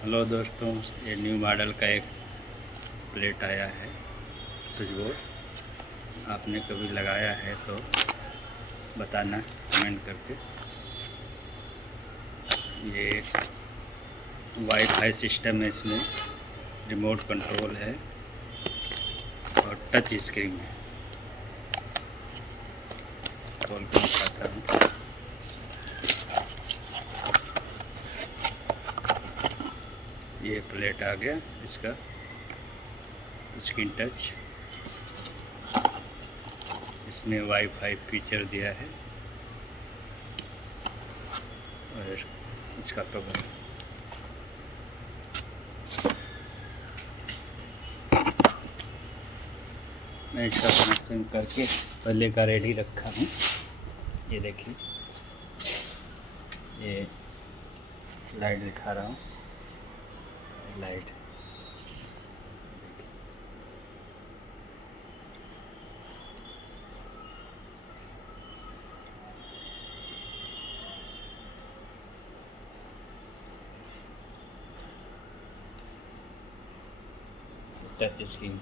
Hello दोस्तों, ये new model का एक प्लेट आया है स्विच बोर्ड। आपने कभी लगाया है तो बताना कमेंट करके। ये वाईफाई सिस्टम है, इसमें रिमोट कंट्रोल है और टच स्क्रीन है। खोल के दिखाता हूँ। ये प्लेट आ गया, इसका स्क्रीन टच। इसमें वाईफाई फीचर दिया है और इसका कवर। मैं इसका कनेक्शन करके पहले का रेडी रखा हूँ। ये देखिए, ये लाइट दिखा रहा हूँ। Light touch screen.